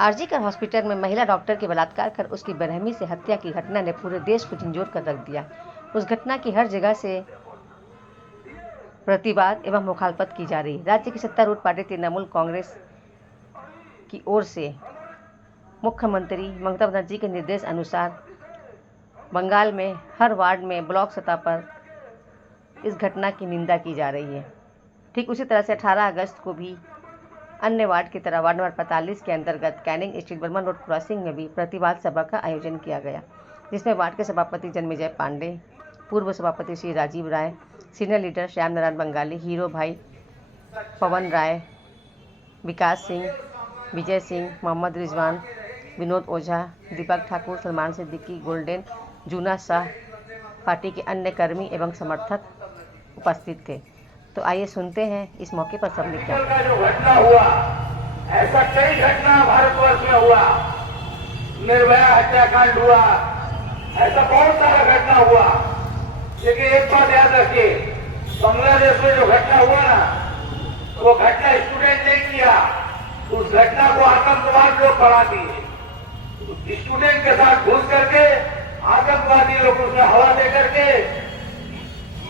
RG Kar hospital में महिला doctor के बलात्कार कर उसकी बेरहमी से हत्या की घटना ने पूरे देश को झंझोर कर रख दिया। उस घटना की हर जगह से प्रतिवाद एवं मुखालफत की जा रही। राज्य की सत्तारूढ़ पार्टी तृणमूल कांग्रेस की ओर से मुख्यमंत्री ममता बनर्जी के निर्देश अनुसार बंगाल में हर वार्ड में ब्लॉक सतह पर इस घटना की निंदा की जा रही है। ठीक उसी तरह से 18 अगस्त को भी अन्य वार्ड की तरह वार्ड नंबर 45 के अंतर्गत Canning Street Burman road crossing में भी प्रतिवाद सभा का आयोजन किया गया, जिसमें वार्ड के सभापति जन्मेजय पांडे, पूर्व सभापति Shri Rajiv Rai, senior leader Shyam Narayan Bengali, hero भाई, पवन राय, विकास सिंह, विजय सिंह, मोहम्मद रिजवान, विनोद ओझा, दीपक ठाकुर, सलमान सिद्दीकी, गोल्डन, जूना शाह, पार्टी के अन्य कर्मी एवं समर्थक उपस्थित थे। तो आइए सुनते हैं इस मौके पर सबने क्या जो घटना हुआ, ऐसा कई घटना भारतवर्ष में हुआ, निर्भया हत्याकांड हुआ, ऐसा बहुत सारा घटना हुआ। लेकिन एक बात याद रखिए, बांग्लादेश में जो घटना हुआ ना, वो घटना स्टूडेंट नहीं किया, उस घटना को आतंकवाद लोग बढ़ा दिए। स्टूडेंट के साथ घुस करके आतंकवादी लोग उसमें हवा दे करके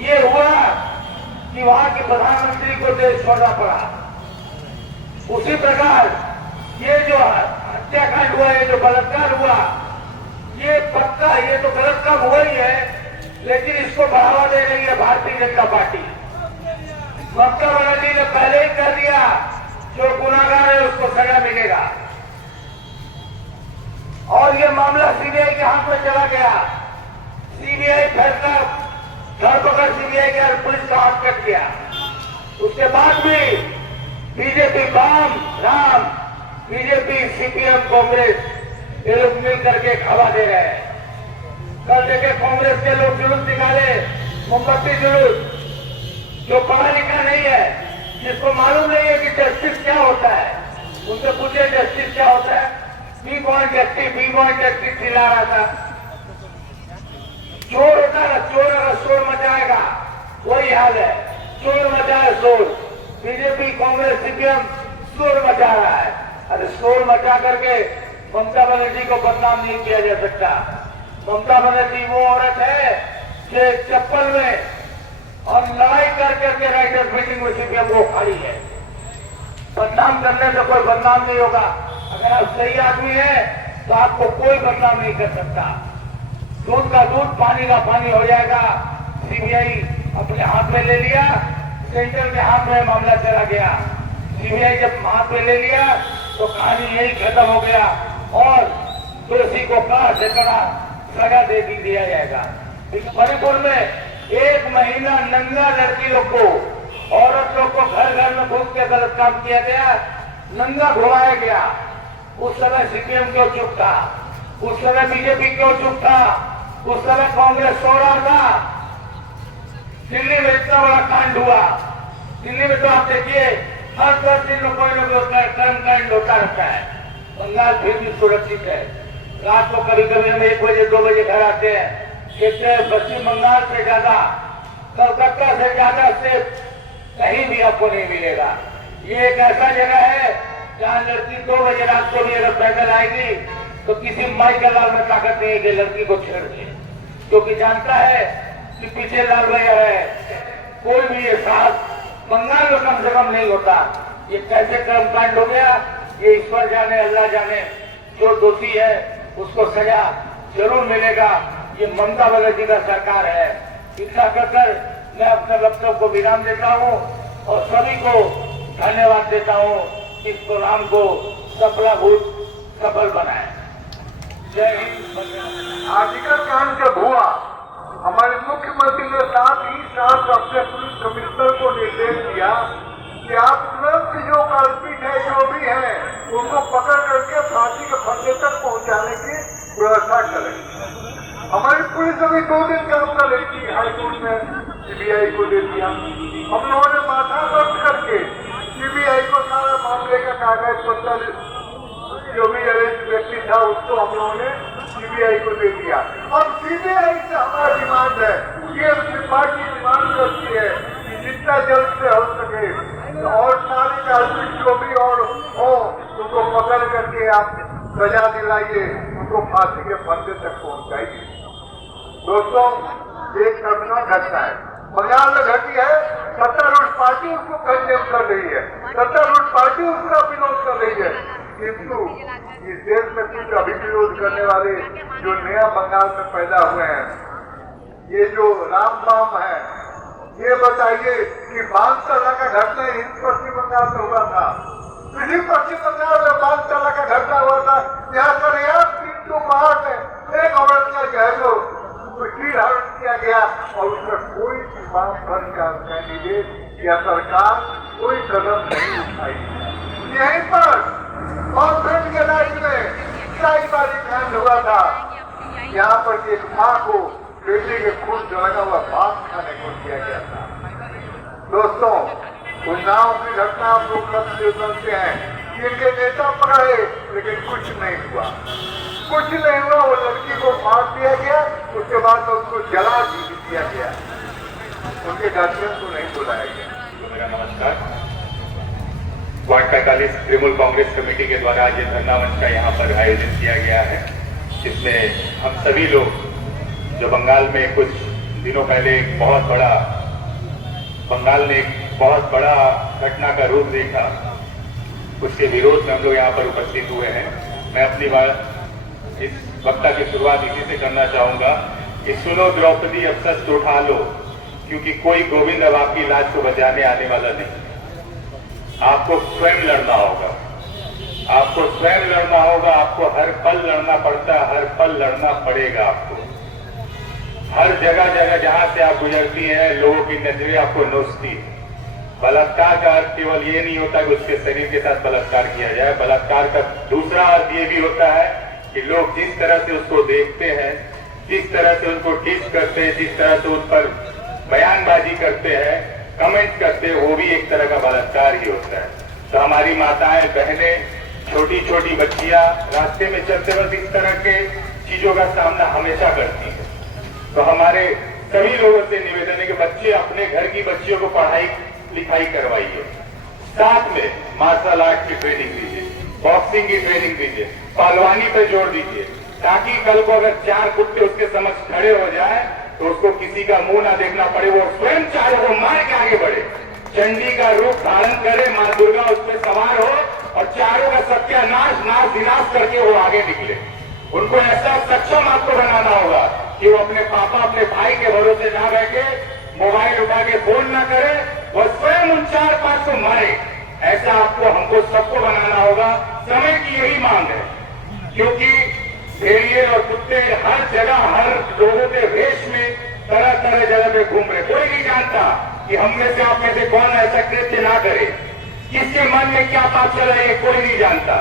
ये हुआ कि वहां के प्रधानमंत्री को देश छोड़ना पड़ा। उसी प्रकार ये जो हत्याकांड हुआ, ये जो बलात्कार हुआ, ये पक्का, ये तो गलत काम हुआ ही है, लेकिन इसको बढ़ावा दे रही है भारतीय जनता पार्टी। ममता बनर्जी ने पहले ही कर दिया, जो गुनाहगार है उसको सजा मिलेगा, और ये मामला सीबीआई के हाथ में चला गया। सीबीआई फैसला धरपकड़ सीबीआई के पुलिस का हाथ कट गया। उसके बाद भी BJP Ram, BJP, CPM, Congress ये लोग मिल करके हवा दे रहे हैं। कल देखे कांग्रेस के लोग जुलूस निकाले, मोमबत्ती जुलूस, जो पढ़ा लिखा नहीं है, जिसको मालूम नहीं है कि जस्टिस क्या होता है, उनसे पूछे जस्टिस क्या होता है, बी बॉन्ड जस्टिस चिल्ला रहा था। चोर होता है, चोर अगर शोर मचाएगा वही हाल है, चोर मचाए शोर। बीजेपी, कांग्रेस, सीपीएम शोर मचा रहा है। अरे शोर मचा करके ममता बनर्जी को बदनाम नहीं किया जा सकता। ममता बनर्जी वो औरत है जो चप्पल में और लड़ाई कर करके राइटर्स मीटिंग में सीपीएम को खड़ी है। बदनाम करने से कोई बदनाम नहीं होगा। अगर आप सही आदमी है तो आपको कोई बदनाम नहीं कर सकता। दूध का दूध, पानी का पानी हो जाएगा। सीबीआई अपने हाथ में ले लिया, सेंटर के हाथ में मामला चला गया। सीबीआई जब हाथ में ले लिया तो कहानी यही खत्म हो गया, और दोषी को कड़ा से कड़ा सजा दे दिया जाएगा। मणिपुर में 1 महीना नंगा लड़की लोग को, औरत लोग को घर घर में घुस के गलत काम किया गया, नंगा घुमाया गया। उस समय सीपीएम क्यों चुप था? उस समय बीजेपी क्यों चुप था? उस समय कांग्रेस सो रहा था। दिल्ली में इतना बड़ा कांड हुआ, दिल्ली में तो आप देखिए हर 10 दिन में कोई ना कोई कर्मकांड होता रहता है। बंगाल फिर भी सुरक्षित है। रात को कभी कभी हम 1 बजे 2 बजे घर आते हैं, देखते हैं पश्चिम बंगाल से ज्यादा, कलकत्ता से ज्यादा से कहीं भी आपको नहीं मिलेगा। ये एक ऐसा जगह है जहाँ लड़की 2 बजे रात को भी अगर पैदल आएगी तो किसी माई का लाल में ताकत नहीं है कि लड़की को छेड़ दे, क्योंकि जानता है कि पीछे लाल भैया है। कोई भी ये साहस बंगाल में कम से कम नहीं होता। ये कैसे कर्मकांड हो गया, ये ईश्वर जाने, अल्लाह जाने। जो दोषी है उसको सजा जरूर मिलेगा। ये ममता बनर्जी का सरकार है। इतना कहकर मैं अपने वक्तव्य को विराम देता हूँ और सभी को धन्यवाद देता हूँ। इस प्रोग्राम को सफल बनाए। जय हिंद। आर्टिकल कांड जब हुआ, हमारे मुख्यमंत्री ने साथ ही साथ अपने पुलिस कमिश्नर को निर्देश दिया कि आप तुरंत जो कल्पित है, जो भी है, उनको पकड़ करके फांसी के फंदे तक पहुंचाने की व्यवस्था करें। हमारी पुलिस अभी 2 दिन काम कर रही थी, हाईकोर्ट में सीबीआई को दे दिया। हम लोगों ने माथा बंद करके सीबीआई को सारा मामले का कागज पत्र, जो भी अरेस्ट व्यक्ति था, उसको हम लोगों ने सीबीआई को दे दिया। अब सीबीआई से हमारा डिमांड है, ये पार्टी डिमांड करती है कि जितना जल्द से हो सके और सारी कार्रवाई जो भी और हो उनको पकड़ करके आप सजा दिलाइए, उनको फांसी के फंदे तक पहुंचाइए। दोस्तों, एक घटना घटना है, बंगाल में घटी है। सत्तारूढ़ पार्टी उसको कंडेम कर रही है, सत्तारूढ़ पार्टी उसका विरोध कर रही है। किंतु इस देश में कुछ अभी विरोध करने वाले जो नया बंगाल में पैदा हुए हैं, ये जो रामबाम है, ये बताइए कि बांसवाड़ा का घटना ही पश्चिम बंगाल में हुआ था। इसी पश्चिम बंगाल में बांसवाड़ा का घटना हुआ था, यहाँ पर पिंटू पहाड़ में एक औरत का गहलो हरण किया गया और उसका कोई वामपंथ का कैंडिडेट या सरकार कोई कदम नहीं उठाई। यहीं पर कॉन्फ्रेंस के राज्य में साईबारी कांड हुआ था, यहाँ पर एक माँ को बेटे के खून से लगा हुआ भात खाने को दिया गया था। दोस्तों, उन्नाव की घटना आप लोग कब से सुनते हैं, इनके नेता पकड़े लेकिन कुछ नहीं हुआ, कुछ नहीं हुआ। वो लड़की को मार दिया गया, उसके बाद में उसको जला भी दिया गया, उनके गार्जियन को नहीं बुलाया गया। मेरा नमस्कार। वार्ड 45 तृणमूल कांग्रेस कमेटी के द्वारा आज ये धरना मंच का यहाँ पर आयोजित किया गया है, जिसमें हम सभी लोग जो बंगाल में कुछ दिनों पहले एक बहुत बड़ा बंगाल ने एक बहुत बड़ा घटना का रूप देखा, उसके विरोध में हम लोग यहाँ पर उपस्थित हुए हैं। मैं अपनी बात इस वक्ता की शुरुआत इसी से करना चाहूंगा कि सुनो द्रौपदी, अब शस्त्र उठा लो, क्योंकि कोई गोविंद अब आपकी लाज को बचाने आने वाला नहीं। आपको स्वयं लड़ना होगा, आपको स्वयं लड़ना होगा, आपको हर पल लड़ना पड़ता है, हर पल लड़ना पड़ेगा आपको। हर जगह जगह जहां से आप गुजरती हैं, लोगों की नजरें आपको नोचती है। बलात्कार का अर्थ केवल ये नहीं होता कि उसके शरीर के साथ बलात्कार किया जाए, बलात्कार का दूसरा अर्थ ये भी होता है कि लोग जिस तरह से उसको देखते हैं, जिस तरह से उनको टीच करते हैं, जिस तरह से उन पर बयानबाजी करते हैं, कमेंट करते हैं, वो भी एक तरह का बलात्कार ही होता है। तो हमारी माताएं, बहनें, छोटी छोटी बच्चियां रास्ते में चलते वक्त इस तरह के चीजों का सामना हमेशा करती है। तो हमारे सभी लोगों से निवेदन है कि बच्चे अपने घर की बच्चियों को पढ़ाई लिखाई करवाइए, साथ में मार्शल आर्ट की ट्रेनिंग दीजिए, बॉक्सिंग की ट्रेनिंग दीजिए, पहलवानी पे जोर दीजिए, ताकि कल को अगर 4 कुत्ते उसके समक्ष खड़े हो जाए तो उसको किसी का मुंह ना देखना पड़े, वो स्वयं चारों को मार के आगे बढ़े, चंडी का रूप धारण करे, मां दुर्गा उस पर सवार हो और चारों का सत्यानाश नाश विनाश करके वो आगे निकले। उनको ऐसा सक्षम आपको बनाना होगा कि वो अपने पापा, अपने भाई के भरोसे ना बैठे, मोबाइल उठा के फोन ना करे, वो स्वयं उन 4-5 को मारे। ऐसा आपको, हमको सबको बनाना होगा। समय की यही मांग है, क्योंकि भेड़िए और कुत्ते हर जगह, हर लोगों के वेश में तरह तरह जगह पे घूम रहे। कोई नहीं जानता कि हम में से, आप में से कौन ऐसा कृत्य ना करे, किसके मन में क्या बात चल रही है, कोई नहीं जानता।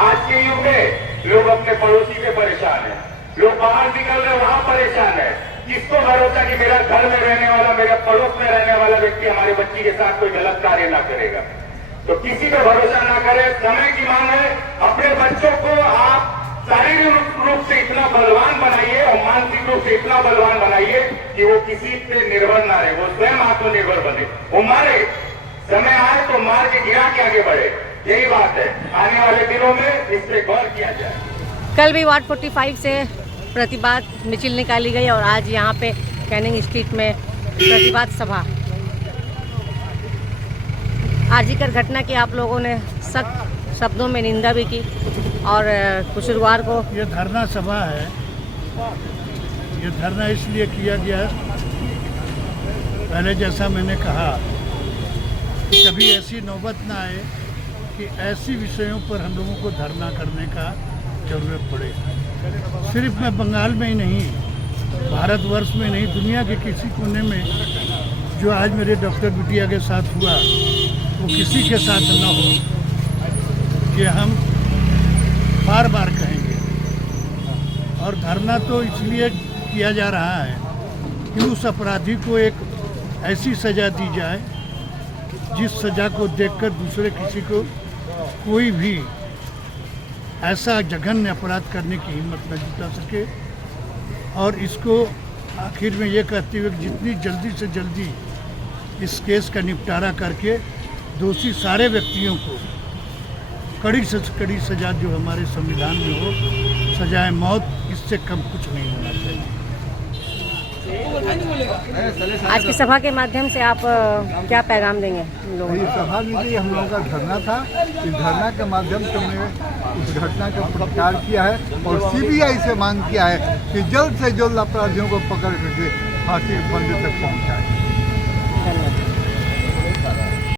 आज के युग में लोग अपने पड़ोसी पे परेशान है, लोग बाहर निकल रहे वहां परेशान है। किसको भरोसा कि मेरा घर में रहने वाला, मेरे पड़ोस में रहने वाला व्यक्ति हमारी बच्ची के साथ कोई गलत कार्य ना करेगा। तो किसी पे भरोसा ना करे। समय की मांग है, अपने बच्चों को आप शारीरिक रूप से इतना बलवान बनाइए और मानसिक रूप से इतना बलवान बनाइए कि वो किसी पे निर्भर ना रहे, वो स्वयं आत्मनिर्भर बने, वो मारे, समय आए तो मार के गिरा के आगे बढ़े। यही बात है, आने वाले दिनों में इस पे गौर किया जाए। कल भी वार्ड 45 से प्रतिवाद मिছিল निकाली गई और आज यहाँ पे कैनिंग स्ट्रीट में प्रतिवाद सभा। आर्जिकर घटना की आप लोगों ने सख्त शब्दों में निंदा भी की और शुक्रवार को ये धरना सभा है। ये धरना इसलिए किया गया, पहले जैसा मैंने कहा कि कभी ऐसी नौबत ना आए कि ऐसी विषयों पर हम लोगों को धरना करने का जरूरत पड़े। सिर्फ मैं बंगाल में ही नहीं, भारतवर्ष में नहीं, दुनिया के किसी कोने में जो आज मेरे डॉक्टर बिटिया के साथ हुआ वो किसी के साथ न हो, कि हम बार बार कहेंगे। और धरना तो इसलिए किया जा रहा है कि उस अपराधी को एक ऐसी सज़ा दी जाए जिस सज़ा को देखकर दूसरे किसी को कोई भी ऐसा जघन्य अपराध करने की हिम्मत न जुटा सके। और इसको आखिर में ये कहते हुए जितनी जल्दी से जल्दी इस केस का निपटारा करके दोषी सारे व्यक्तियों को कड़ी से कड़ी सजा जो हमारे संविधान में हो, सजाए मौत, इससे कम कुछ नहीं होना चाहिए। आज की सभा के माध्यम से आप क्या पैगाम देंगे हम लोगों ये को? सभा में भी हम लोगों का धरना था। इस धरना के माध्यम से हमने उस घटना का प्रतिकार किया है और सीबीआई से मांग किया है कि जल्द से जल्द अपराधियों को पकड़ करके फांसी के फंदे तक पहुंचाए।